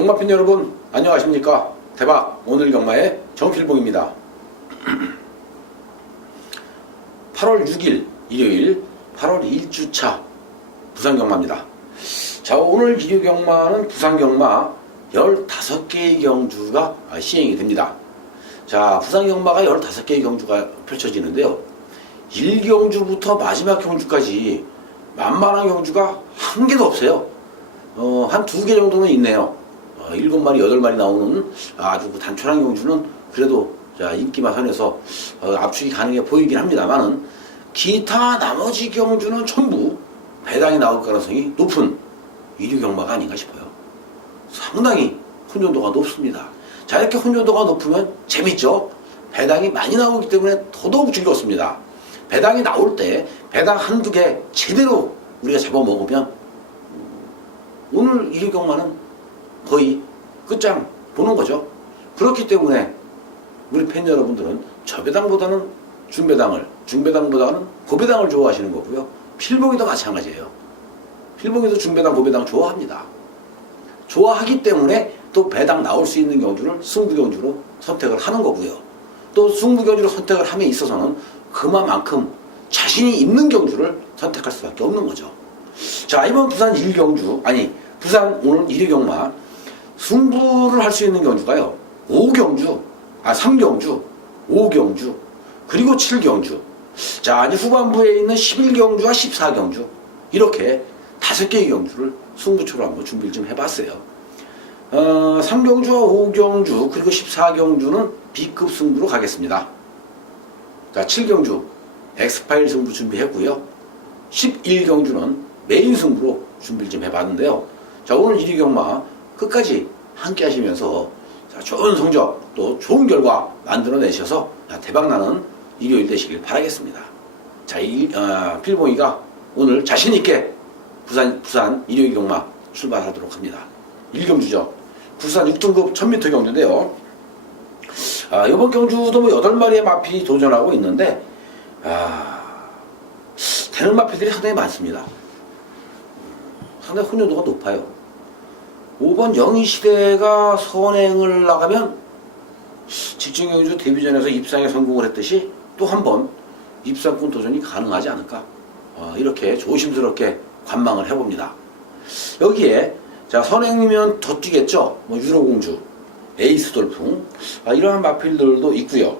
경마팬 여러분 안녕하십니까. 대박 오늘 경마의 정필봉입니다. 8월 6일 일요일 8월 1주차 부산경마입니다. 자, 오늘 일요 경마는 부산경마 15개의 경주가 시행이 됩니다. 자, 부산경마가 15개의 경주가 펼쳐지는데요. 1경주부터 마지막 경주까지 만만한 경주가 한 개도 없어요. 한 2개 정도는 있네요. 7마리, 8마리 나오는 아주 단촐한 경주는 그래도 인기만 선에서 압축이 가능해 보이긴 합니다만은 기타 나머지 경주는 전부 배당이 나올 가능성이 높은 일요 경마가 아닌가 싶어요. 상당히 혼돈도가 높습니다. 자, 이렇게 혼돈도가 높으면 재밌죠? 배당이 많이 나오기 때문에 더더욱 즐겁습니다. 배당이 나올 때 배당 한두 개 제대로 우리가 잡아먹으면 오늘 일요 경마는 거의 끝장 보는 거죠. 그렇기 때문에 우리 팬 여러분들은 저배당보다는 중배당을, 중배당보다는 고배당을 좋아하시는 거고요. 필봉이도 마찬가지예요. 필봉이도 중배당, 고배당 좋아합니다. 좋아하기 때문에 또 배당 나올 수 있는 경주를 승부경주로 선택을 하는 거고요. 또 승부경주로 선택을 함에 있어서는 그만큼 자신이 있는 경주를 선택할 수밖에 없는 거죠. 자, 이번 부산 1경주, 부산 오늘 1위 경마 승부를 할 수 있는 경주가요. 5경주, 3경주, 5경주, 그리고 7경주. 자, 이제 후반부에 있는 11경주와 14경주. 이렇게 5개의 경주를 승부처로 한번 준비를 좀 해봤어요. 3경주와 5경주, 그리고 14경주는 B급 승부로 가겠습니다. 자, 7경주, 엑스파일 승부 준비했고요. 11경주는 메인 승부로 준비를 좀 해봤는데요. 자, 오늘 1위 경마 끝까지 함께 하시면서 좋은 성적 또 좋은 결과 만들어내셔서 대박나는 일요일 되시길 바라겠습니다. 자, 필봉이가 오늘 자신있게 부산 일요일 경마 출발하도록 합니다. 1경주죠. 부산 6등급 1000m 경주인데요. 이번 경주도 8마리의 마필이 도전하고 있는데 되는 마필들이 상당히 많습니다. 상당히 혼돈도가 높아요. 5번 영희시대가 선행을 나가면 직전경주 데뷔전에서 입상에 성공을 했듯이 또 한 번 입상권 도전이 가능하지 않을까, 이렇게 조심스럽게 관망을 해봅니다. 여기에 자, 선행이면 더 뛰겠죠. 유로공주, 에이스 돌풍, 이러한 마필들도 있고요.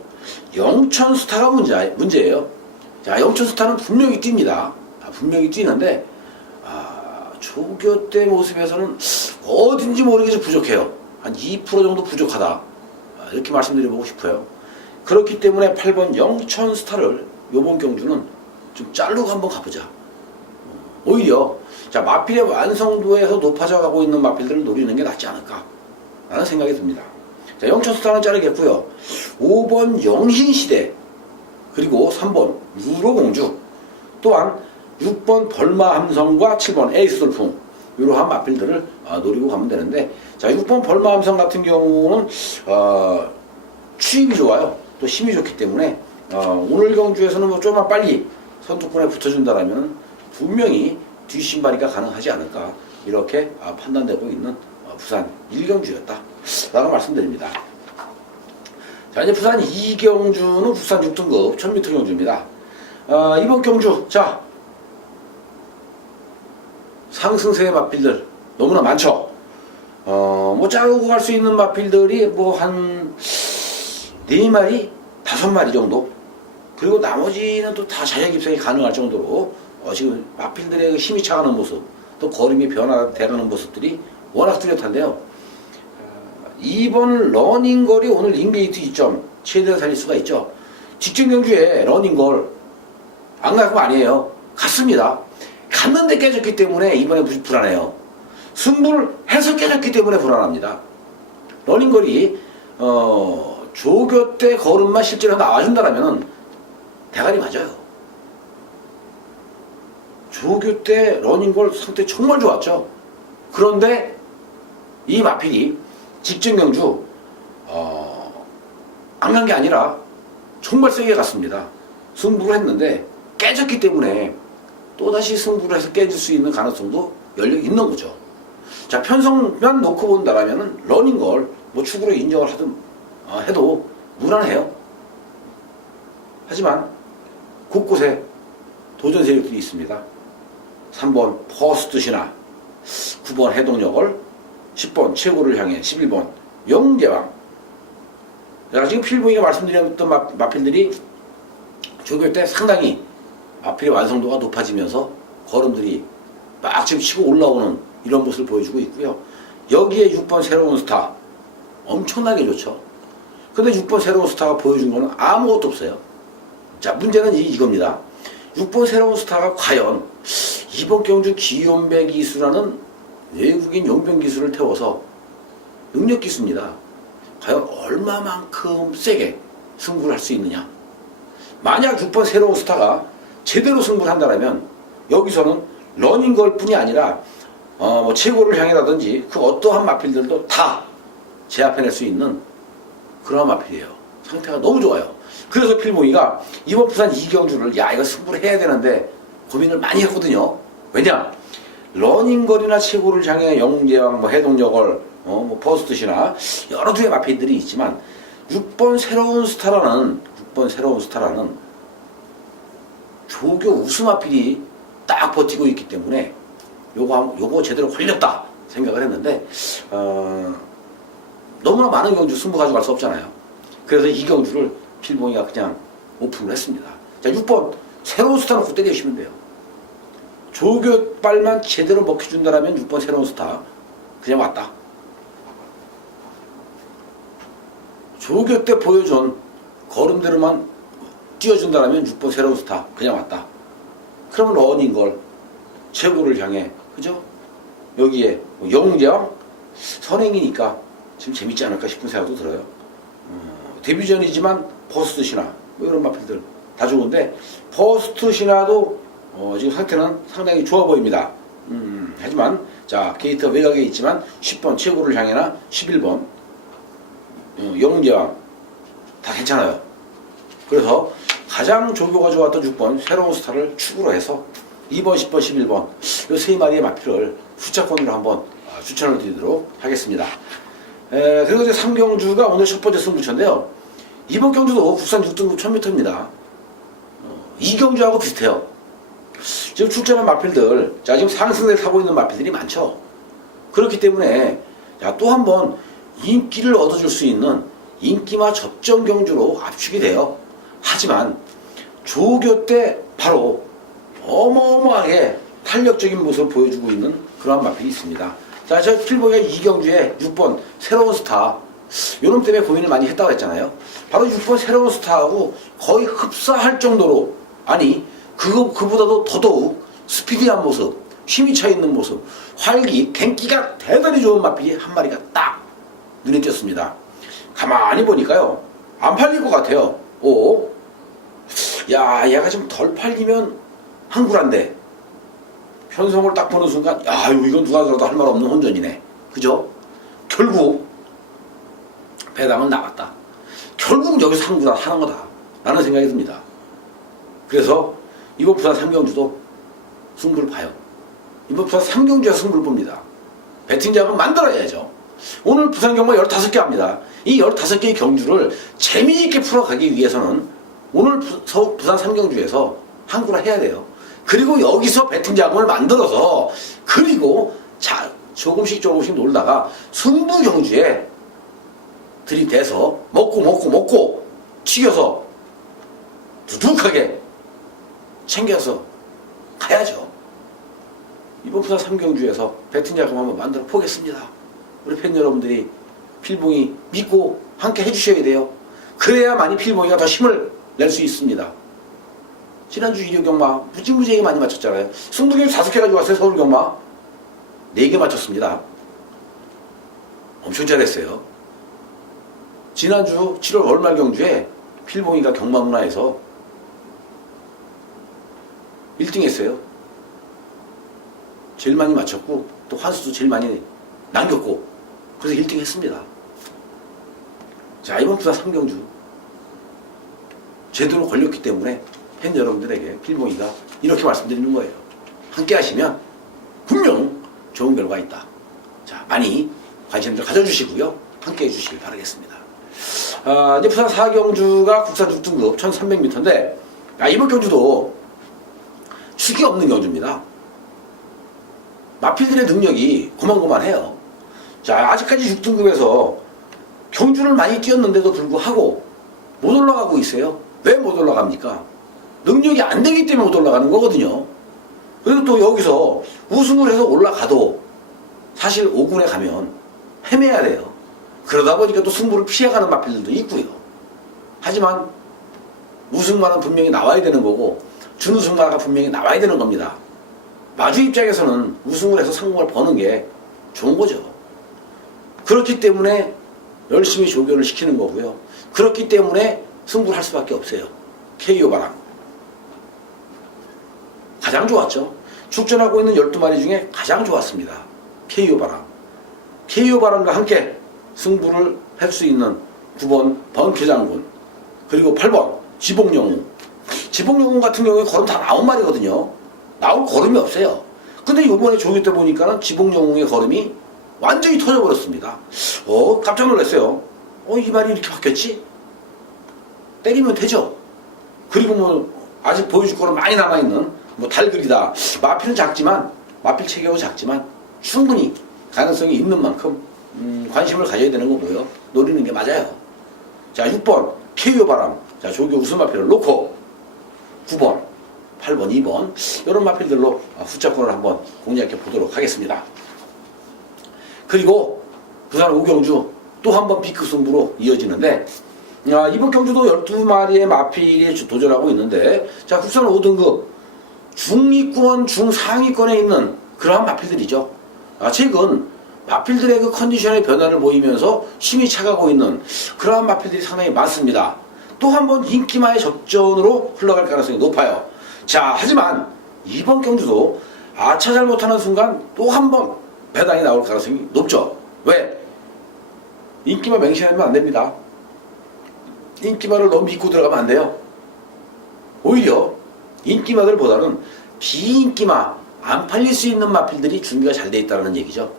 영천스타가 문제예요. 자, 영천스타는 분명히 뜁니다. 분명히 뛰는데 조교 때 모습에서는 어딘지 모르겠지만 부족해요. 한 2% 정도 부족하다, 이렇게 말씀드려보고 싶어요. 그렇기 때문에 8번 영천스타를 요번 경주는 좀 자르고 한번 가보자. 오히려 자, 마필의 완성도에서 높아져 가고 있는 마필들을 노리는 게 낫지 않을까 라는 생각이 듭니다. 자, 영천스타는 자르겠고요. 5번 영신시대, 그리고 3번 유로공주, 또한 6번 벌마함성과 7번 에이스돌풍, 이러한 마필들을 노리고 가면 되는데, 자, 6번 벌마함성 같은 경우는 추입이 좋아요. 또 힘이 좋기 때문에 오늘 경주에서는 조금만 빨리 선두권에 붙어준다라면 분명히 뒷신발이가 가능하지 않을까, 이렇게 판단되고 있는 부산 1경주였다 라고 말씀드립니다. 자, 이제 부산 2경주는 부산 6등급 1000m 경주입니다. 이번 경주, 자, 상승세의 마필들 너무나 많죠. 짜고 갈 수 있는 마필들이 한 4마리, 5마리 정도, 그리고 나머지는 또 다 자력 입상이 가능할 정도로 지금 마필들의 힘이 차가는 모습, 또 걸음이 변화돼가는 모습들이 워낙 뚜렷한데요. 2번 러닝걸이 오늘 인게이트 2점 최대한 살릴 수가 있죠. 직전 경주에 러닝걸 안 갈 거 아니에요. 갔습니다. 갔는데 깨졌기 때문에 이번에 불안해요. 승부를 해서 깨졌기 때문에 불안합니다. 러닝걸이 조교 때 걸음만 실제로 나와준다면 대가리 맞아요. 조교 때 러닝걸 상태 정말 좋았죠. 그런데 이 마필이 직전 경주 안 간 게 아니라 정말 세게 갔습니다. 승부를 했는데 깨졌기 때문에 또다시 승부를 해서 깨질 수 있는 가능성도 열려 있는 거죠. 자, 편성만 놓고 본다라면은 러닝걸 뭐 축으로 인정을 하든 해도 무난해요. 하지만 곳곳에 도전 세력들이 있습니다. 3번 퍼스트 신화, 9번 해동력을, 10번 최고를 향해, 11번 영재왕. 자, 지금 필봉이가 말씀드렸던 마필들이 조교 때 상당히 마필의 완성도가 높아지면서 걸음들이 막 지금 치고 올라오는 이런 모습을 보여주고 있고요. 여기에 6번 새로운 스타 엄청나게 좋죠. 근데 6번 새로운 스타가 보여준 거는 아무것도 없어요. 자, 문제는 이겁니다. 6번 새로운 스타가 과연 이번 경주 기욤배 기수라는 외국인 용병 기수를 태워서 능력 기수입니다. 과연 얼마만큼 세게 승부를 할 수 있느냐. 만약 6번 새로운 스타가 제대로 승부를 한다면 여기서는 러닝걸 뿐이 아니라 뭐 최고를 향해라든지 그 어떠한 마필들도 다 제압해낼 수 있는 그런 마필이에요. 상태가 너무 좋아요. 그래서 필봉이가 이번 부산 이경주를 이거 승부를 해야 되는데 고민을 많이 했거든요. 왜냐? 러닝걸이나 최고를 향해 영재왕, 뭐 해동력을, 뭐 퍼스트시나 여러 두의 마필들이 있지만 6번 새로운 스타라는 조교 우수 마필이 딱 버티고 있기 때문에 요거 제대로 걸렸다 생각을 했는데 너무나 많은 경주 승부 가져갈 수 없잖아요. 그래서 이 경주를 필봉이가 그냥 오픈을 했습니다. 자, 6번 새로운 스타는 그때 되시면 돼요. 조교빨만 제대로 먹혀준다라면 6번 새로운 스타 그냥 왔다. 조교 때 보여준 걸음대로만 띄워준다라면 6번 새로운 스타 그냥 왔다. 그러면 러닝걸 최고를 향해, 그죠? 여기에 영재왕 선행이니까 지금 재밌지 않을까 싶은 생각도 들어요. 데뷔전이지만 퍼스트 신화 뭐 이런 마필들 다 좋은데 퍼스트 신화도 지금 상태는 상당히 좋아 보입니다. 하지만 자, 게이트 외곽에 있지만 10번 최고를 향해나 11번 영재왕 다 괜찮아요. 그래서 가장 조교가 좋았던 6번 새로운 스타를 축으로 해서 2번, 10번, 11번 이 세 마리의 마필을 숫자권으로 한번 추천을 드리도록 하겠습니다. 그리고 이제 3경주가 오늘 첫 번째 승부처인데요. 이번 경주도 국산 6등급 1000m입니다. 2경주하고 비슷해요. 지금 출전한 마필들, 자, 지금 상승세를 타고 있는 마필들이 많죠. 그렇기 때문에 또 한 번 인기를 얻어줄 수 있는 인기마 접전 경주로 압축이 돼요. 하지만 조교 때 바로 어마어마하게 탄력적인 모습을 보여주고 있는 그러한 마필이 있습니다. 자, 저 필봉이가 이경주에 6번 새로운 스타 요놈 때문에 고민을 많이 했다고 했잖아요. 바로 6번 새로운 스타하고 거의 흡사할 정도로, 아니 그보다도 더더욱 스피디한 모습, 힘이 차있는 모습, 활기, 갱기가 대단히 좋은 마필이 한 마리가 딱 눈에 띄었습니다. 가만히 보니까요 안 팔릴 것 같아요. 얘가 좀 덜 팔리면 한굴한데 편성을 딱 보는 순간 이건 누가 들어도 할 말 없는 혼전이네. 그죠? 결국 배당은 나갔다. 결국 여기서 한굴한 하는 거다 라는 생각이 듭니다. 그래서 이번 부산 3경주도 승부를 봐요. 이번 부산 3경주에 승부를 봅니다. 배팅 자금 만들어야죠. 오늘 부산 경마 15개 합니다. 이 15개의 경주를 재미있게 풀어가기 위해서는 오늘 부산 3경주에서 한구를 해야 돼요. 그리고 여기서 배팅 자금을 만들어서 그리고 조금씩 놀다가 승부 경주에 들이대서 먹고 튀겨서 두둑하게 챙겨서 가야죠. 이번 부산 3경주에서 배팅 자금 한번 만들어 보겠습니다. 우리 팬 여러분들이 필봉이 믿고 함께 해주셔야 돼요. 그래야만이 필봉이가 더 힘을 낼 수 있습니다. 지난주 일요경마 무지무지하게 많이 맞췄잖아요. 승부경주 5개 가져왔어요. 서울경마 4개 맞췄습니다. 엄청 잘했어요. 지난주 7월 월말 경주에 필봉이가 경마문화에서 1등 했어요. 제일 많이 맞췄고 또 환수도 제일 많이 남겼고 그래서 1등 했습니다. 자, 이번 부산 3경주 제대로 걸렸기 때문에 팬 여러분들에게 필봉이가 이렇게 말씀드리는 거예요. 함께 하시면 분명 좋은 결과가 있다. 자, 많이 관심 좀 가져주시고요. 함께 해주시길 바라겠습니다. 이제 부산 4경주가 국산 6등급 1300m인데, 이번 경주도 축이 없는 경주입니다. 마필들의 능력이 고만고만해요. 자, 아직까지 6등급에서 경주를 많이 뛰었는데도 불구하고 못 올라가고 있어요. 왜 못 올라갑니까? 능력이 안 되기 때문에 못 올라가는 거거든요. 그리고 또 여기서 우승을 해서 올라가도 사실 5군에 가면 헤매야 돼요. 그러다 보니까 또 승부를 피해가는 마필들도 있고요. 하지만 우승만은 분명히 나와야 되는 거고 준우승마가 분명히 나와야 되는 겁니다. 마주 입장에서는 우승을 해서 상금을 버는 게 좋은 거죠. 그렇기 때문에 열심히 조교를 시키는 거고요. 그렇기 때문에 승부를 할 수밖에 없어요. KO 바람. 가장 좋았죠. 출전하고 있는 12마리 중에 가장 좋았습니다. KO 바람. KO 바람과 함께 승부를 할 수 있는 9번 번쾌장군, 그리고 8번 지복영웅. 지복영웅 같은 경우에 걸음 다 나온 말이거든요. 나올 걸음이 없어요. 근데 요번에 조교 때 보니까는 지복영웅의 걸음이 완전히 터져버렸습니다. 깜짝 놀랐어요. 이 말이 이렇게 바뀌었지? 때리면 되죠. 그리고 뭐 아직 보여줄 거는 많이 남아있는 뭐 달글이다. 마필은 작지만, 마필 체격은 작지만 충분히 가능성이 있는 만큼 관심을 가져야 되는 거고요. 노리는 게 맞아요. 자, 6번 KO 바람. 자, 조교 우승 마필을 놓고 9번, 8번, 2번 이런 마필들로 후차권을 한번 공략해 보도록 하겠습니다. 그리고 부산 5경주 또 한 번 B급 승부로 이어지는데, 이번 경주도 12마리의 마필이 도전하고 있는데, 자, 국산 5등급 중위권, 중상위권에 있는 그러한 마필들이죠. 최근 마필들의 그 컨디션의 변화를 보이면서 힘이 차가고 있는 그러한 마필들이 상당히 많습니다. 또 한 번 인기마의 접전으로 흘러갈 가능성이 높아요. 자, 하지만 이번 경주도 아차 잘못하는 순간 또 한 번 배당이 나올 가능성이 높죠. 왜? 인기마 맹신하면 안 됩니다. 인기마를 너무 믿고 들어가면 안 돼요. 오히려 인기마들보다는 비인기마, 안 팔릴 수 있는 마필들이 준비가 잘 돼 있다는 얘기죠.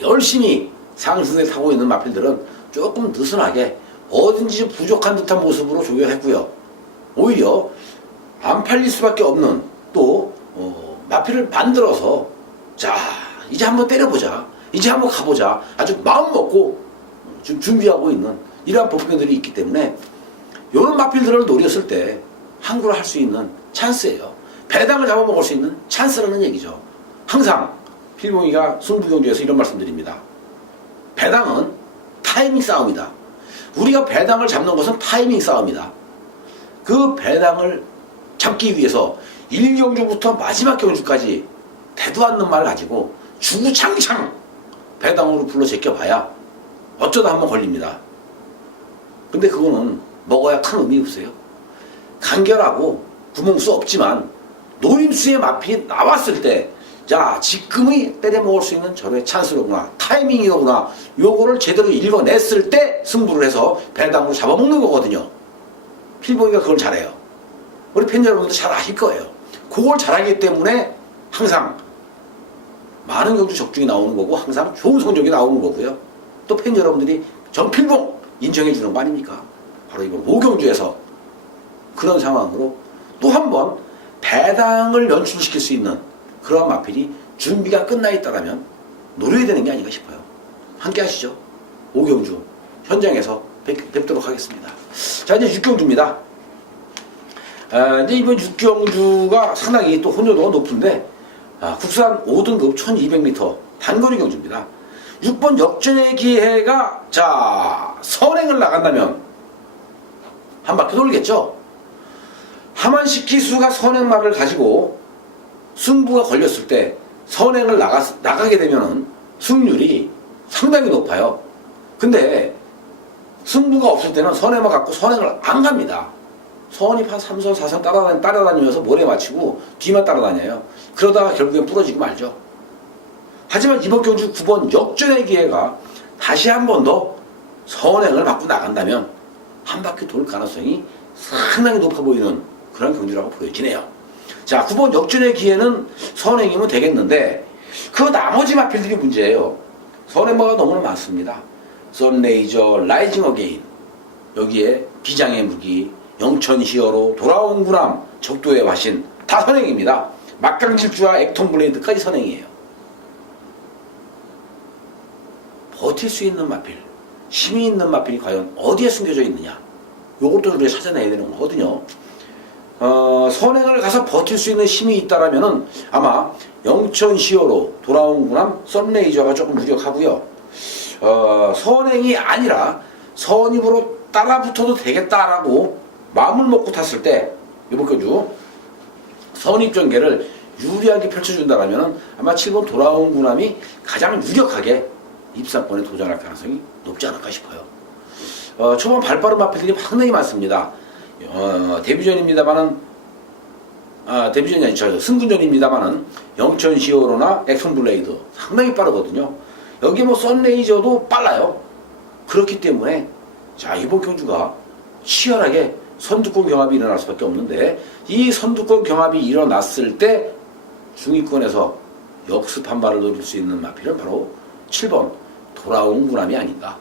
열심히 상승에 타고 있는 마필들은 조금 느슨하게 어딘지 부족한 듯한 모습으로 조결했고요. 오히려 안 팔릴 수밖에 없는 또 마필을 만들어서, 자, 이제 한번 때려보자, 이제 한번 가보자, 아주 마음 먹고 지금 준비하고 있는 이러한 법견들이 있기 때문에 이런 마필들을 노렸을 때 항구를 할 수 있는 찬스예요. 배당을 잡아먹을 수 있는 찬스라는 얘기죠. 항상 필봉이가 승부경주에서 이런 말씀드립니다. 배당은 타이밍 싸움이다. 우리가 배당을 잡는 것은 타이밍 싸움이다. 그 배당을 잡기 위해서 1경주부터 마지막 경주까지 대도 않는 말을 가지고 주구장창 배당으로 불러 제껴봐야 어쩌다 한번 걸립니다. 근데 그거는 먹어야 큰 의미 없어요. 간결하고 구멍수 없지만 노림수의 마필이 나왔을 때, 자, 지금의 때려먹을 수 있는 저의 찬스로구나, 타이밍이로구나, 요거를 제대로 읽어냈을 때 승부를 해서 배당으로 잡아먹는 거거든요. 필봉이가 그걸 잘해요. 우리 팬 여러분들 잘 아실 거예요. 그걸 잘하기 때문에 항상 많은 경주 적중이 나오는 거고 항상 좋은 성적이 나오는 거고요. 또 팬 여러분들이 전필봉 인정해 주는 거 아닙니까? 바로 이번 5경주에서 그런 상황으로 또 한 번 배당을 연출시킬 수 있는 그런 마필이 준비가 끝나 있다면 노려야 되는 게 아닌가 싶어요. 함께 하시죠. 5경주 현장에서 뵙도록 하겠습니다. 자, 이제 6경주입니다. 이제 이번 6경주가 상당히 또 혼조도가 높은데, 국산 5등급 1200m 단거리 경주입니다. 6번 역전의 기회가, 자, 선행을 나간다면 한 바퀴 돌겠죠. 하만식 기수가 선행말을 가지고 승부가 걸렸을 때 선행을 나가게 되면은 승률이 상당히 높아요. 근데 승부가 없을 때는 선행만 갖고 선행을 안 갑니다. 선입 한 3선, 4선 따라다니면서 모래 맞추고 뒤만 따라다녀요. 그러다가 결국엔 부러지고 말죠. 하지만 이번 경주 9번 역전의 기회가 다시 한 번 더 선행을 받고 나간다면 한 바퀴 돌 가능성이 상당히 높아 보이는 그런 경주라고 보여지네요. 자, 9번 역전의 기회는 선행이면 되겠는데, 그 나머지 마필들이 문제예요. 선행마가 너무나 많습니다. 썬레이저, 라이징 어게인, 여기에 비장의 무기, 영천 히어로, 돌아온 군함, 적도의 화신 다 선행입니다. 막강질주와 액톤 블레이드까지 선행이에요. 버틸 수 있는 마필, 힘이 있는 마필이 과연 어디에 숨겨져 있느냐, 요것도 우리가 찾아내야 되는 거거든요. 선행을 가서 버틸 수 있는 힘이 있다라면은 아마 영천 히어로, 돌아온 군함, 썬레이저가 조금 유력하고요. 선행이 아니라 선입으로 따라붙어도 되겠다라고 마음을 먹고 탔을 때 이번 교주 선입 전개를 유리하게 펼쳐준다라면은 아마 7번 돌아온 군함이 가장 유력하게 입상권에 도전할 가능성이 높지 않을까 싶어요. 초반 발빠른 마필들이 상당히 많습니다. 데뷔전입니다만은 데뷔전이 아니죠. 승군전입니다만은 영천 히어로나 액션 블레이드 상당히 빠르거든요. 여기 뭐 썬레이저도 빨라요. 그렇기 때문에 자, 이번 경주가 치열하게 선두권 경합이 일어날 수밖에 없는데, 이 선두권 경합이 일어났을 때 중위권에서 역습 한 발을 노릴 수 있는 마필은 바로 7번 돌아온 군함이 아닌가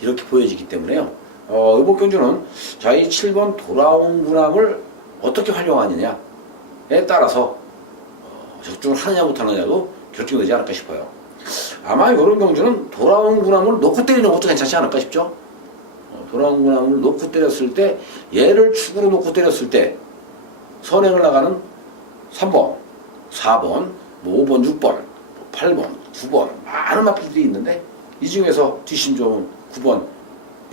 이렇게 보여지기 때문에요. 이번 경주는 자, 이 7번 돌아온 군함을 어떻게 활용하느냐에 따라서 적중을 하느냐 못하느냐도 결정되지 않을까 싶어요. 아마 이런 경주는 돌아온 군함을 놓고 때리는 것도 괜찮지 않을까 싶죠. 돌아온 군함을 놓고 때렸을 때, 얘를 축으로 놓고 때렸을 때 선행을 나가는 3번, 4번, 5번, 6번, 8번, 9번 많은 마필들이 있는데, 이 중에서 뒷심 좋은 9번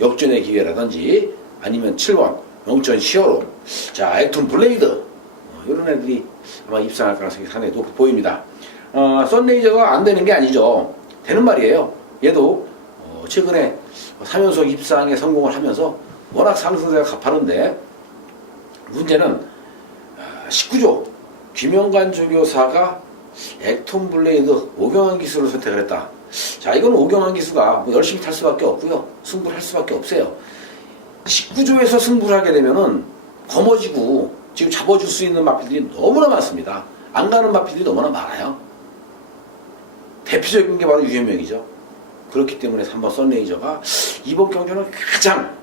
역전의 기회라든지 아니면 7번 영천 히어로, 자, 액톤 블레이드, 이런 애들이 아마 입상할 가능성이 상당히 높아 보입니다. 썬레이저가 안 되는 게 아니죠. 되는 말이에요. 얘도 최근에 3연속 입상에 성공을 하면서 워낙 상승세가 가파른데, 문제는 19조 김영관 조교사가 액톤 블레이드 오경환 기수를 선택을 했다. 자, 이건 오경환 기수가 뭐 열심히 탈 수밖에 없고요. 승부를 할 수밖에 없어요. 19조에서 승부를 하게 되면은 거머쥐고 지금 잡아줄 수 있는 마필들이 너무나 많습니다. 안 가는 마필들이 너무나 많아요. 대표적인 게 바로 유현명이죠. 그렇기 때문에 3번 썬레이저가 이번 경주는 가장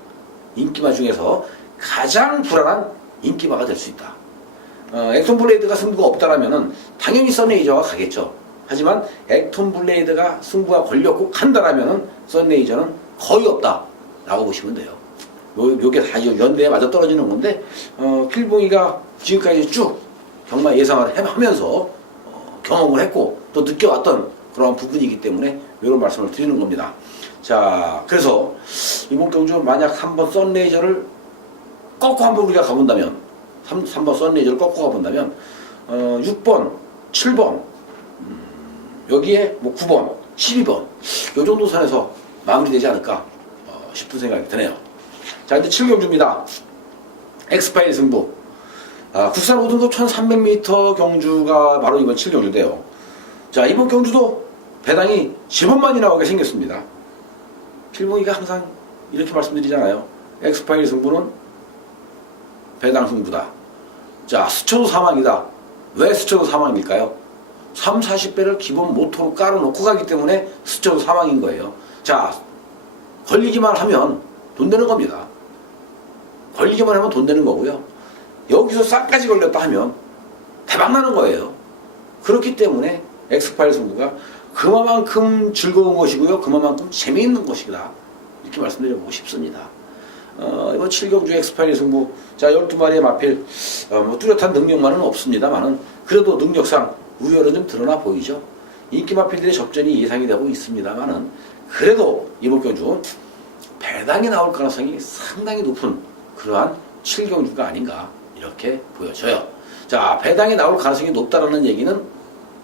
인기마 중에서 가장 불안한 인기마가 될 수 있다. 액톤 블레이드가 승부가 없다라면은 당연히 썬레이저가 가겠죠. 하지만 액톤 블레이드가 승부가 걸렸고 간다라면은 썬레이저는 거의 없다라고 보시면 돼요. 요게 다 연대에 맞아 떨어지는 건데, 필봉이가 지금까지 쭉 경마 예상을 하면서 경험을 했고 또 느껴왔던 그런 부분이기 때문에 이런 말씀을 드리는 겁니다. 자, 그래서 이번 경주 만약 3번 썬레이저를 꺾고 한번 우리가 가본다면, 3번 썬레이저를 꺾고 가본다면 6번, 7번, 여기에 뭐 9번, 12번 이 정도 선에서 마무리되지 않을까 싶은 생각이 드네요. 자, 이제 7경주입니다. 엑스파일 승부. 국산 5등급 1300m 경주가 바로 이번 7경주인데요. 자, 이번 경주도 배당이 제법 많이 나오게 생겼습니다. 필봉이가 항상 이렇게 말씀드리잖아요. 엑스파일 승부는 배당 승부다. 자, 스쳐도 사망이다. 왜 스쳐도 사망일까요? 3, 40배를 기본 모토로 깔아놓고 가기 때문에 스쳐도 사망인 거예요. 자, 걸리기만 하면 돈 되는 겁니다. 걸리기만 하면 돈 되는 거고요. 여기서 싹까지 걸렸다 하면 대박 나는 거예요. 그렇기 때문에 엑스파일 승부가 그만큼 즐거운 것이고요. 그만큼 재미있는 것이다. 이렇게 말씀드려보고 싶습니다. 이번 7경주 엑스파일 승부. 자, 12마리의 마필. 뭐 뚜렷한 능력만은 없습니다만은 그래도 능력상 우열은 좀 드러나 보이죠. 인기 마필들의 접전이 예상이 되고 있습니다만은 그래도 이번 경주 배당이 나올 가능성이 상당히 높은 그러한 7경주가 아닌가 이렇게 보여져요. 자, 배당이 나올 가능성이 높다라는 얘기는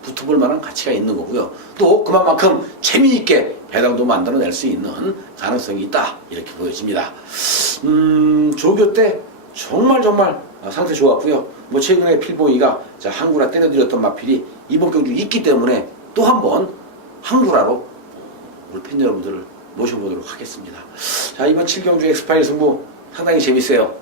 붙어볼 만한 가치가 있는 거고요. 또 그만큼 재미있게 배당도 만들어낼 수 있는 가능성이 있다 이렇게 보여집니다. 조교 때 정말 상태 좋았고요. 뭐 최근에 필보이가 항구라 때려드렸던 마필이 이번 경주 있기 때문에 또 한번 항구라로 우리 팬 여러분들을 모셔보도록 하겠습니다. 자, 이번 7경주 엑스파일 승부 상당히 재밌어요.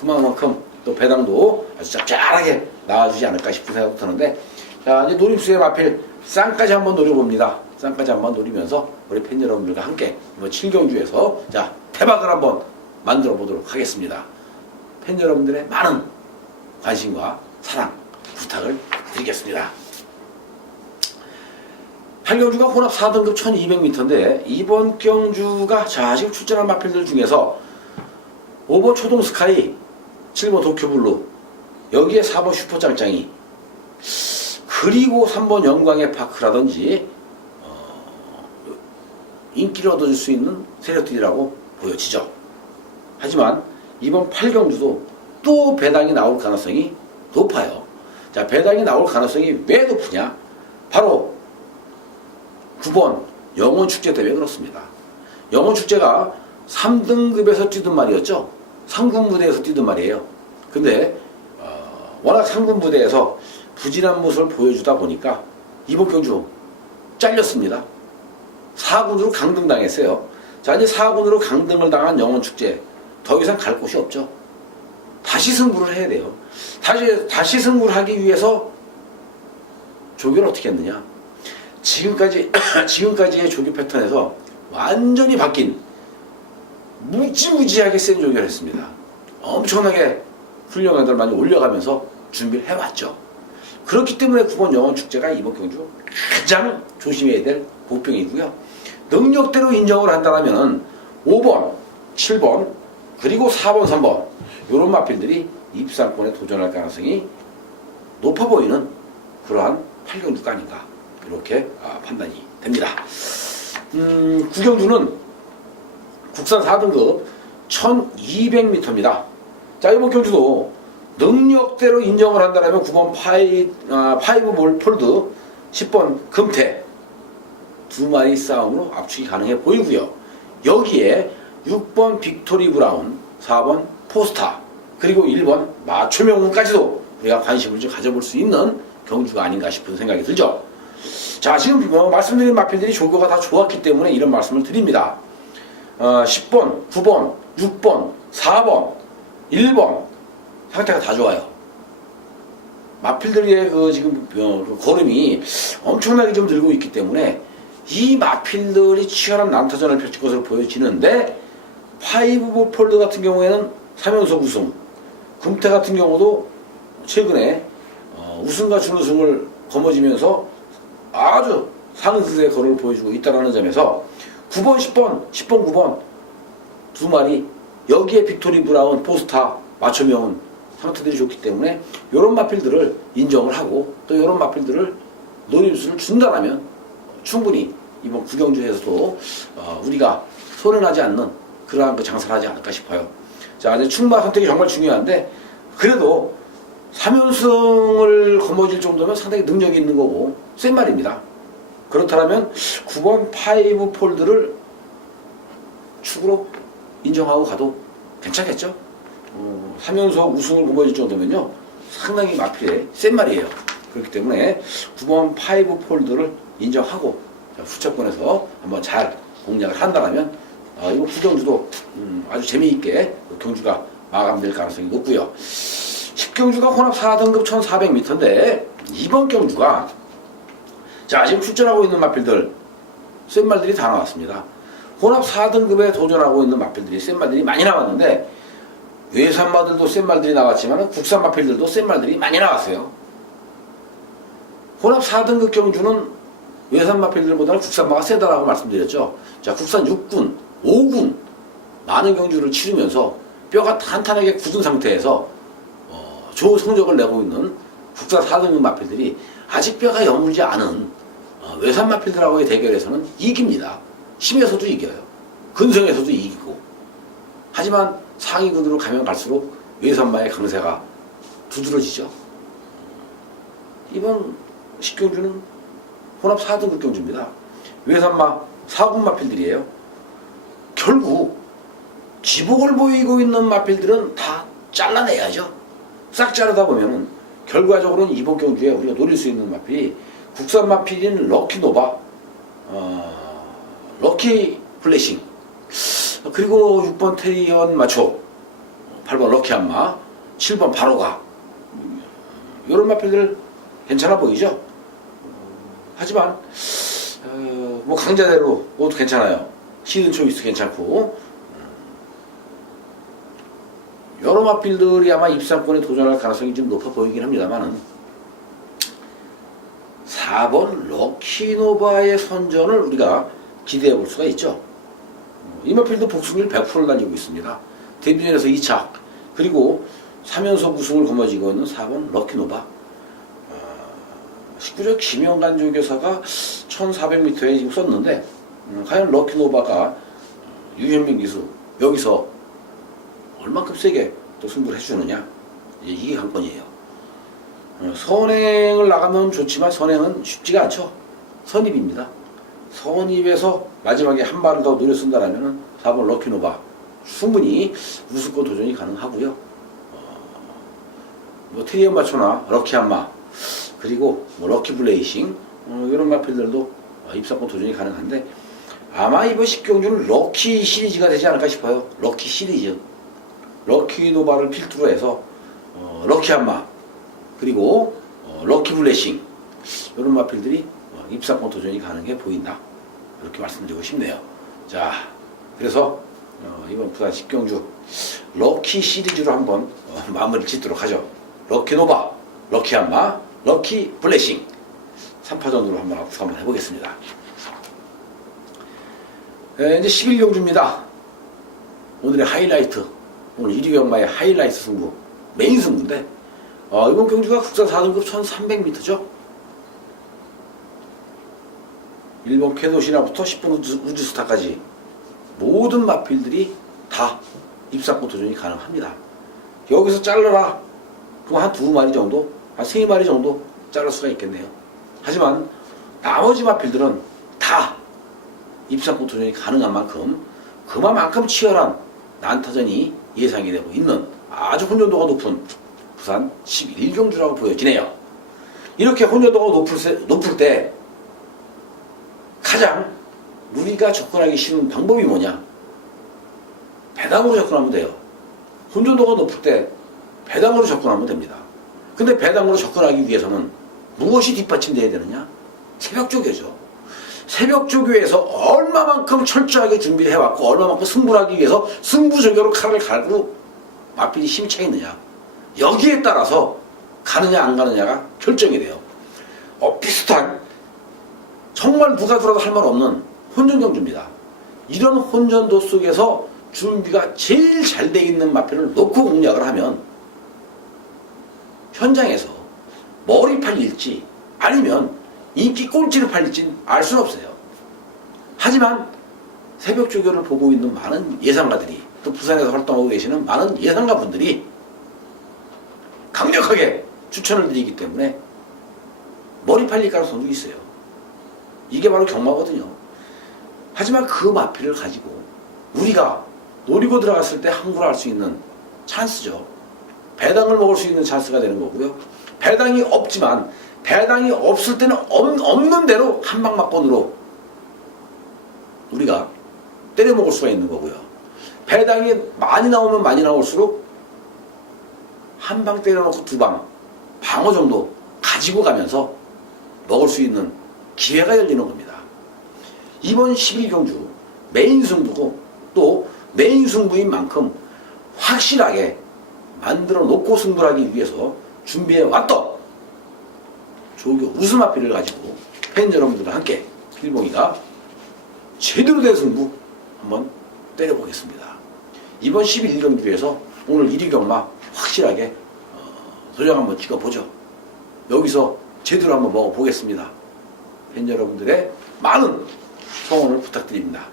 그만큼 또 배당도 아주 짭짤하게 나와주지 않을까 싶은 생각도 드는데, 자, 이제 노립수의 마필 쌍까지 한번 노려봅니다. 쌍까지 한번 노리면서 우리 팬 여러분들과 함께 이번 7경주에서 자, 대박을 한번 만들어 보도록 하겠습니다. 팬 여러분들의 많은 관심과 사랑 부탁을 드리겠습니다. 8경주가 혼합 4등급 1200m인데 이번 경주가 자, 지금 출전한 마필들 중에서 5번 초동 스카이, 7번 도쿄블루, 여기에 4번 슈퍼짱짱이, 그리고 3번 영광의 파크라든지 인기를 얻어줄 수 있는 세력들이라고 보여지죠. 하지만 이번 8경주도 또 배당이 나올 가능성이 높아요. 자, 배당이 나올 가능성이 왜 높으냐? 바로 9번 영원축제 때문에 그렇습니다. 영원축제가 3등급에서 뛰던 말이었죠. 상군 무대에서 뛰던 말이에요. 근데 워낙 상군 무대에서 부진한 모습을 보여주다 보니까 이번 경주 잘렸습니다. 4군으로 강등당했어요. 자, 이제 4군으로 강등을 당한 영원축제 더 이상 갈 곳이 없죠. 다시 승부를 해야 돼요. 다시 승부를 하기 위해서 조교를 어떻게 했느냐? 지금까지의 조교 패턴에서 완전히 바뀐 무지무지하게 센 조교를 했습니다. 엄청나게 훈련을 많이 올려가면서 준비를 해왔죠. 그렇기 때문에 9번 영원축제가 이번 경주 가장 조심해야 될 보병이고요. 능력대로 인정을 한다면 5번, 7번, 그리고 4번, 3번 이런 마필들이 입상권에 도전할 가능성이 높아 보이는 그러한 8경주가 아닌가 이렇게 판단이 됩니다. 9경주는 국산 4등급 1200m입니다. 자, 이번 경주도 능력대로 인정을 한다면 9번 파이브 폴드, 10번 금태 두 마리 싸움으로 압축이 가능해 보이고요. 여기에 6번 빅토리 브라운, 4번 포스타, 그리고 1번 마초명운까지도 우리가 관심을 좀 가져볼 수 있는 경주가 아닌가 싶은 생각이 들죠. 자, 지금 말씀드린 마필들이 조교가 다 좋았기 때문에 이런 말씀을 드립니다. 10번, 9번, 6번, 4번, 1번 상태가 다 좋아요. 마필들의 지금 걸음이 엄청나게 좀 들고 있기 때문에 이 마필들이 치열한 난타전을 펼칠 것으로 보여지는데 파이브 폴드 같은 경우에는 3연속 우승, 금태 같은 경우도 최근에 우승과 준우승을 거머쥐면서 아주 상승세의 걸음을 보여주고 있다는 점에서 9번, 10번, 10번, 9번 두 마리 여기에 빅토리 브라운, 포스타, 마초명운 상태들이 좋기 때문에 이런 마필들을 인정을 하고 또 이런 마필들을 노림수를 준다면 충분히 이번 9경주에서도 우리가 손해나지 않는 그러한 장사를 하지 않을까 싶어요. 자, 이제 출마 선택이 정말 중요한데 그래도 3연승을 거머쥘 정도면 상당히 능력이 있는 거고 센 말입니다. 그렇다면 9번 파이브 폴드를 축으로 인정하고 가도 괜찮겠죠? 3연속 우승을 거머쥘 정도면요 상당히 마필에 센 말이에요. 그렇기 때문에 9번 파이브 폴드를 인정하고 후차권에서 한번 잘 공략을 한다면 이번 9경주도 아주 재미있게 경주가 마감될 가능성이 높고요. 10경주가 혼합 4등급 1400m인데 이번 경주가 자, 지금 출전하고 있는 마필들 센 말들이 다 나왔습니다. 혼합 4등급에 도전하고 있는 마필들이 센 말들이 많이 나왔는데 외산마들도 센 말들이 나왔지만 국산 마필들도 센 말들이 많이 나왔어요. 혼합 4등급 경주는 외산 마필들보다는 국산마가 세다라고 말씀드렸죠. 자, 국산 6군, 5군 많은 경주를 치르면서 뼈가 탄탄하게 굳은 상태에서 좋은 성적을 내고 있는 국산 4등급 마필들이 아직 뼈가 여물지 않은 외산 마필들하고의 대결에서는 이깁니다. 힘에서도 이겨요. 근성에서도 이기고. 하지만 상위군으로 가면 갈수록 외산마의 강세가 두드러지죠. 이번 10경주는 혼합 4등급 경주입니다. 외산마 4군 마필들이에요. 결국 기복을 보이고 있는 마필들은 다 잘라내야죠. 싹 자르다 보면 결과적으로는 이번 경주에 우리가 노릴 수 있는 마필이 국산 마필인 럭키노바, 럭키 플래싱, 그리고 6번 테리언 마초, 8번 럭키한마, 7번 바로가 이런 마필들 괜찮아 보이죠? 하지만 뭐 강자대로 그것도 괜찮아요. 히든 초이스 괜찮고 여러 마필들이 아마 입상권에 도전할 가능성이 좀 높아 보이긴 합니다만은 4번 럭키노바의 선전을 우리가 기대해 볼 수가 있죠. 이 마필도 복승률 100%를 달리고 있습니다. 데뷔전에서 2차 그리고 3연속 우승을 거머쥐고 있는 4번 럭키노바. 19조 김영관 조교사가 1400m에 지금 썼는데 과연 럭키노바가 유현민 기수 여기서 얼만큼 세게 또 승부를 해주느냐, 이게 관건이에요. 선행을 나가면 좋지만 선행은 쉽지가 않죠. 선입입니다. 선입에서 마지막에 한 발을 더 노려 쓴다라면 4번 럭키노바 충분히 우승권 도전이 가능하고요. 뭐 트리엄 마초나 럭키한마 그리고 뭐 럭키 블레이싱 이런 마필들도 입상권 도전이 가능한데 아마 이번 10경주는 럭키 시리즈가 되지 않을까 싶어요. 럭키 시리즈. 럭키노바를 필두로 해서 럭키한마 그리고 럭키 블레싱 이런 마필들이 입상권 도전이 가능해 보인다. 이렇게 말씀드리고 싶네요. 자, 그래서 이번 부산 10경주 럭키 시리즈로 한번 마무리를 짓도록 하죠. 럭키노바, 럭키한마, 럭키 블레싱 3파전으로 한번 해보겠습니다. 이제 11경주입니다. 오늘의 하이라이트, 오늘 1위 경마의 하이라이트 승부, 메인 승부인데 이번 경주가 국산 4등급 1300m죠. 일본 쾌도시나부터 10분 우주스타까지 모든 마필들이 다 입상권 도전이 가능합니다. 여기서 잘라라 그럼 한 2마리 정도, 한 3마리 정도 자를 수가 있겠네요. 하지만 나머지 마필들은 다 입상권 도전이 가능한 만큼 그만큼 치열한 난타전이 예상이 되고 있는 아주 혼전도가 높은 부산 11경주라고 보여지네요. 이렇게 혼전도가 높을 때 가장 우리가 접근하기 쉬운 방법이 뭐냐? 배당으로 접근하면 돼요. 혼전도가 높을 때 배당으로 접근하면 됩니다. 근데 배당으로 접근하기 위해서는 무엇이 뒷받침되어야 되느냐? 새벽조교죠. 새벽조교에서 얼마만큼 철저하게 준비를 해왔고 얼마만큼 승부를 하기 위해서 승부조교로 칼을 갈고 마필이 힘이 차 있느냐, 여기에 따라서 가느냐 안 가느냐가 결정이 돼요. 비슷한 정말 누가 들어도 할 말 없는 혼전경주입니다. 이런 혼전도 속에서 준비가 제일 잘 돼 있는 마필을 놓고 공략을 하면 현장에서 머리 팔릴지 아니면 인기 꼴찌를 팔릴지는 알 수는 없어요. 하지만 새벽조교를 보고 있는 많은 예상가들이, 또 부산에서 활동하고 계시는 많은 예상가 분들이 강력하게 추천을 드리기 때문에 머리 팔릴 가능성도 있어요. 이게 바로 경마거든요. 하지만 그 마필을 가지고 우리가 노리고 들어갔을 때 항구를 할 수 있는 찬스죠. 배당을 먹을 수 있는 찬스가 되는 거고요. 배당이 없지만 배당이 없을 때는 없는 대로 한방막건으로 우리가 때려 먹을 수가 있는 거고요. 배당이 많이 나오면 많이 나올수록 한 방 때려놓고 2방 방어 정도 가지고 가면서 먹을 수 있는 기회가 열리는 겁니다. 이번 11경주 메인 승부고 또 메인 승부인 만큼 확실하게 만들어 놓고 승부를 하기 위해서 준비해 왔던 조교 우스마필을 가지고 팬 여러분들과 함께 필봉이가 제대로 된 승부 한번 때려보겠습니다. 이번 11경주에서 오늘 1위 경마 확실하게 도장 한번 찍어보죠. 여기서 제대로 한번 먹어보겠습니다. 팬 여러분들의 많은 성원을 부탁드립니다.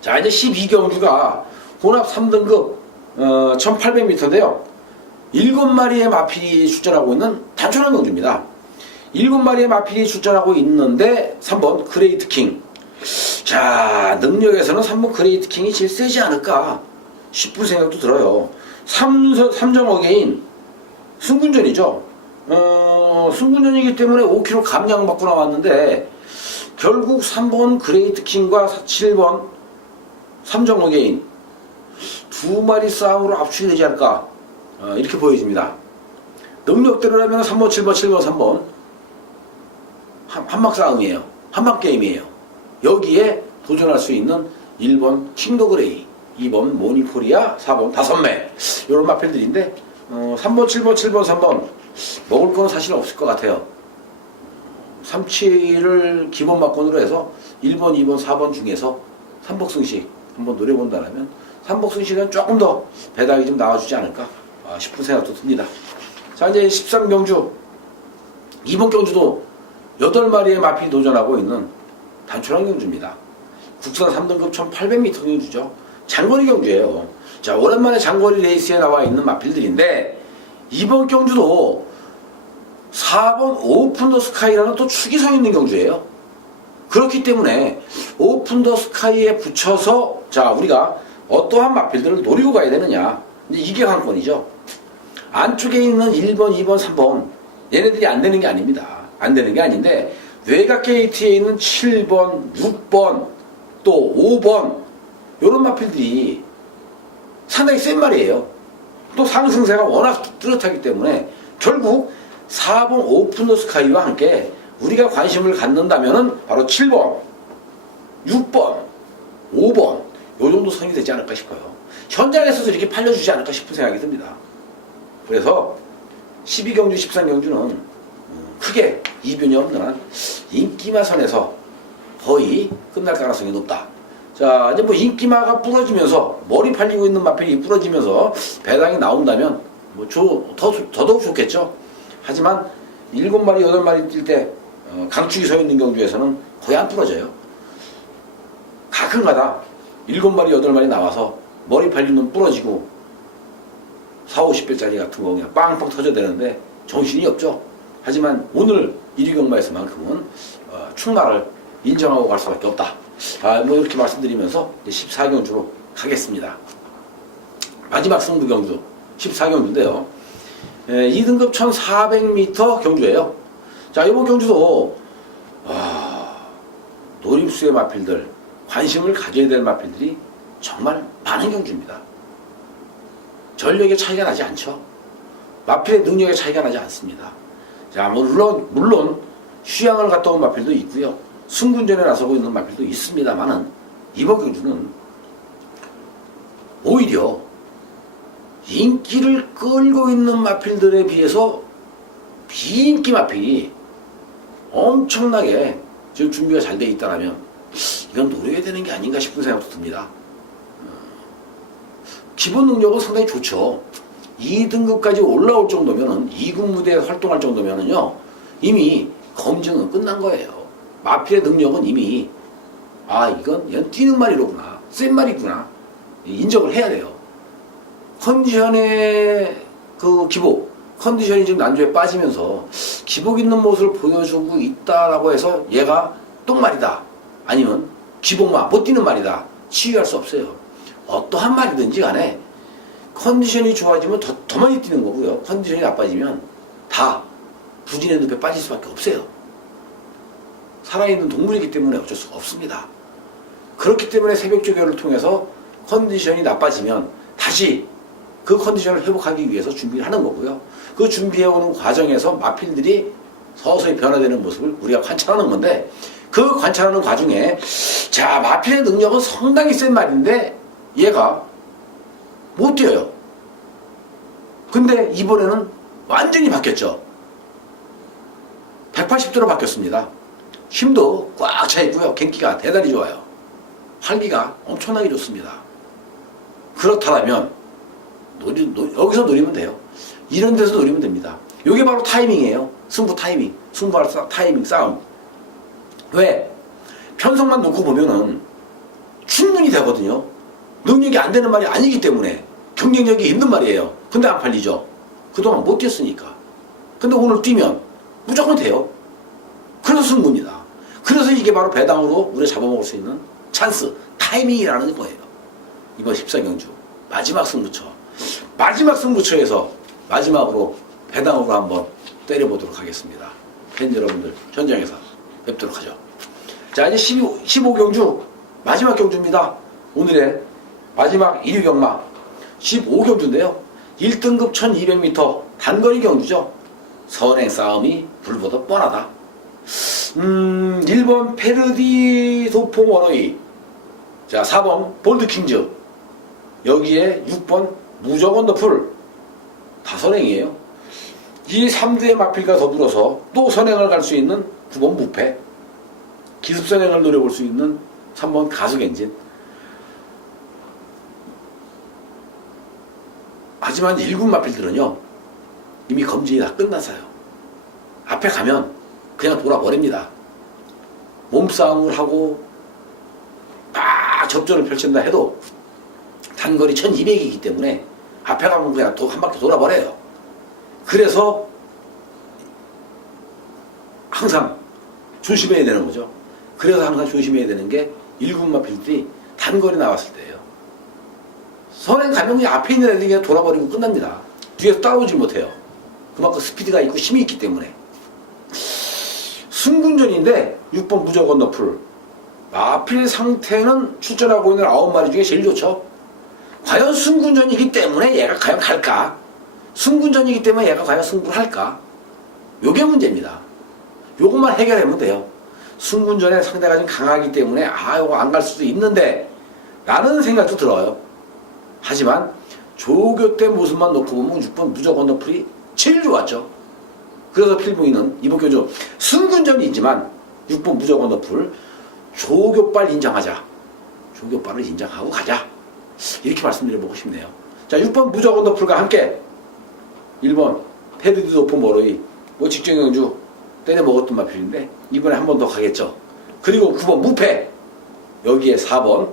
자, 이제 12경주가 혼합 3등급 1800m인데요. 7마리의 마필이 출전하고 있는 단순한 경주입니다. 7마리의 마필이 출전하고 있는데 3번 그레이트 킹. 자, 능력에서는 3번 그레이트 킹이 제일 세지 않을까 싶은 생각도 들어요. 3정 어게인 승군전이죠. 승군전이기 때문에 5kg 감량 받고 나왔는데 결국 3번 그레이트 킹과 7번 3정 어게인 2마리 싸움으로 압축이 되지 않을까 이렇게 보여집니다. 능력대로라면 3번, 7번, 7번, 3번 한막 싸움이에요. 한막 게임이에요. 여기에 도전할 수 있는 1번 킹더그레이, 2번 모니코리아, 4번 다섯매 이런 마필들인데 3번, 7번, 7번, 3번 먹을 건 사실 없을 것 같아요. 3치를 기본 막건으로 해서 1번, 2번, 4번 중에서 삼복승식 한번 노려본다면 삼복승식은 조금 더 배당이 좀 나와주지 않을까 싶은 생각도 듭니다. 자, 이제 13경주 2번 경주도 8마리의 마필이 도전하고 있는 단촐한 경주입니다. 국산 3등급 1800m 경주죠. 장거리 경주예요. 자, 오랜만에 장거리 레이스에 나와 있는 마필들인데 이번 경주도 4번 오픈 더 스카이라는 또 축이 서 있는 경주예요. 그렇기 때문에 오픈 더 스카이에 붙여서 자, 우리가 어떠한 마필들을 노리고 가야 되느냐, 이게 관건이죠. 안쪽에 있는 1번, 2번, 3번 얘네들이 안 되는 게 아닙니다. 안 되는 게 아닌데 외곽 게이트에 있는 7번, 6번, 또 5번 이런 마필들이 상당히 센 말이에요. 또 상승세가 워낙 뚜렷하기 때문에 결국 4번 오픈 더 스카이와 함께 우리가 관심을 갖는다면은 바로 7번, 6번, 5번 요 정도 선이 되지 않을까 싶어요. 현장에서도 이렇게 팔려주지 않을까 싶은 생각이 듭니다. 그래서 12경주, 13경주는 크게 이변이 없는 한 인기마선에서 거의 끝날 가능성이 높다. 자, 이제 뭐 인기마가 부러지면서 머리 팔리고 있는 마필이 부러지면서 배당이 나온다면 뭐 더더욱 좋겠죠. 하지만 7마리, 8마리 뛸 때 강축이 서 있는 경주에서는 거의 안 부러져요. 가끔가다 7마리, 8마리 나와서 머리 팔리면 부러지고 40, 50배짜리 같은 거 그냥 빵빵 터져대는데 정신이 없죠. 하지만 오늘 1위 경마에서만큼은 충마를 인정하고 갈 수밖에 없다. 뭐 이렇게 말씀드리면서 14경주로 가겠습니다. 마지막 승부 경주 14경주인데요. 2등급 1400m 경주예요. 자, 이번 경주도 노립수의 마필들, 관심을 가져야 될 마필들이 정말 많은 경주입니다. 전력의 차이가 나지 않죠. 마필의 능력의 차이가 나지 않습니다. 자, 물론 휴양을 갔다 온 마필도 있고요. 승군전에 나서고 있는 마필도 있습니다만은 이번 경주는 오히려 인기를 끌고 있는 마필들에 비해서 비인기 마필이 엄청나게 지금 준비가 잘 돼 있다면 이건 노려야 되는 게 아닌가 싶은 생각도 듭니다. 기본 능력은 상당히 좋죠. 2등급까지 올라올 정도면은 2군 무대에 활동할 정도면은요 이미 검증은 끝난 거예요. 마필의 능력은 이미 이건 얘는 뛰는 말이로구나, 센 말이구나 인정을 해야 돼요. 컨디션의 그 기복, 컨디션이 지금 난조에 빠지면서 기복 있는 모습을 보여주고 있다라고 해서 얘가 똥말이다 아니면 기복만 못 뛰는 말이다 치유할 수 없어요. 어떠한 말이든지 간에 컨디션이 좋아지면 더 많이 뛰는 거고요. 컨디션이 나빠지면 다 부진의 늪에 빠질 수밖에 없어요. 살아있는 동물이기 때문에 어쩔 수가 없습니다. 그렇기 때문에 새벽 조교를 통해서 컨디션이 나빠지면 다시 그 컨디션을 회복하기 위해서 준비를 하는 거고요. 그 준비해오는 과정에서 마필들이 서서히 변화되는 모습을 우리가 관찰하는 건데 그 관찰하는 과정에 자, 마필의 능력은 상당히 센 말인데 얘가 못 뛰어요. 근데 이번에는 완전히 바뀌었죠. 180도로 바뀌었습니다. 힘도 꽉 차 있고요. 경기가 대단히 좋아요. 활기가 엄청나게 좋습니다. 그렇다면 여기서 노리면 돼요. 이런 데서 노리면 됩니다. 이게 바로 타이밍이에요. 승부 타이밍, 승부할 타이밍 싸움. 왜? 편성만 놓고 보면은 충분히 되거든요. 능력이 안 되는 말이 아니기 때문에 경쟁력이 있는 말이에요. 근데 안 팔리죠. 그동안 못 뛰었으니까. 근데 오늘 뛰면 무조건 돼요. 그래서 승부입니다. 그래서 이게 바로 배당으로 우리가 잡아먹을 수 있는 찬스, 타이밍이라는 거예요. 이번 14경주 마지막 승부처. 마지막 승부처에서 마지막으로 배당으로 한번 때려보도록 하겠습니다. 팬 여러분들 현장에서 뵙도록 하죠. 자, 이제 15경주 마지막 경주입니다. 오늘의 마지막 1위 경마 15경주인데요. 1등급 1200m 단거리 경주죠. 선행 싸움이 불보다 뻔하다. 1번 페르디 도포 머러이, 자 4번 볼드킹즈, 여기에 6번 무적 원더풀, 다 선행이에요. 이 3대의 마필과 더불어서 또 선행을 갈 수 있는 9번 무패, 기습 선행을 노려볼 수 있는 3번 가속엔진. 하지만 1군 마필들은요 이미 검진이 다 끝났어요. 앞에 가면 그냥 돌아버립니다. 몸싸움을 하고 막 접전을 펼친다 해도 단거리 1200이기 때문에 앞에 가면 그냥 또 한 바퀴 돌아버려요. 그래서 항상 조심해야 되는 거죠. 그래서 항상 조심해야 되는 게 1군 마필들이 단거리 나왔을 때예요. 선행 가면 그냥 앞에 있는 애들이 그냥 돌아버리고 끝납니다. 뒤에서 따라오지 못해요. 그만큼 스피드가 있고 힘이 있기 때문에. 승군전인데 6번 무적 원더풀, 마필 상태는 출전하고 있는 9마리 중에 제일 좋죠. 과연 승군전이기 때문에 얘가 과연 갈까? 승군전이기 때문에 얘가 과연 승부를 할까? 요게 문제입니다. 요것만 해결하면 돼요. 승군전에 상대가 좀 강하기 때문에 요거 안 갈 수도 있는데 라는 생각도 들어요. 하지만 조교 때 모습만 놓고 보면 6번 무적 원더풀이 제일 좋았죠. 그래서 필봉이는 이번 교조 승군전이지만 6번 무적 원더풀 조교빨 인정하자, 조교빨을 인정하고 가자, 이렇게 말씀드려보고 싶네요. 자, 6번 무적 원더풀과 함께 1번 페르디 도포 머러이, 직전경주 때려 먹었던 마필인데 이번에 한 번 더 가겠죠. 그리고 9번 무패, 여기에 4번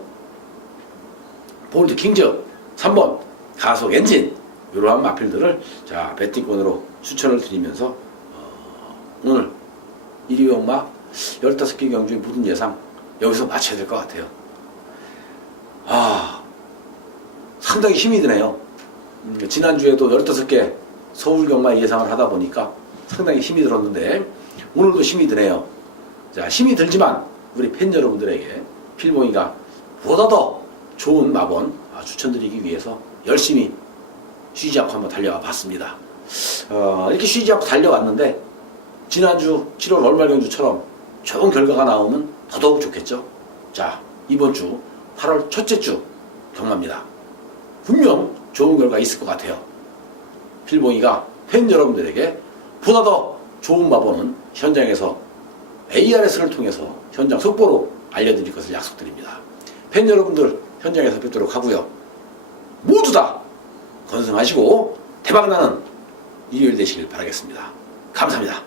볼드킹즈, 3번 가속엔진, 이러한 마필들을 자 배팅권으로 추천을 드리면서 오늘 1위 경마 15개 경주의 모든 예상 여기서 마쳐야 될 것 같아요. 상당히 힘이 드네요. 지난주에도 15개 서울 경마 예상을 하다 보니까 상당히 힘이 들었는데 오늘도 힘이 드네요. 자, 힘이 들지만 우리 팬 여러분들에게 필봉이가 보다 더 좋은 마번 추천드리기 위해서 열심히 쉬지 않고 한번 달려와 봤습니다. 이렇게 쉬지 않고 달려왔는데 지난주 7월 월말 경주처럼 좋은 결과가 나오면 더더욱 좋겠죠. 자, 이번 주 8월 첫째 주 경마입니다. 분명 좋은 결과 있을 것 같아요. 필봉이가 팬 여러분들에게 보다 더 좋은 마번은 현장에서 ARS를 통해서 현장 속보로 알려드릴 것을 약속드립니다. 팬 여러분들 현장에서 뵙도록 하고요. 모두 다 건승하시고 대박나는 일요일 되시길 바라겠습니다. 감사합니다.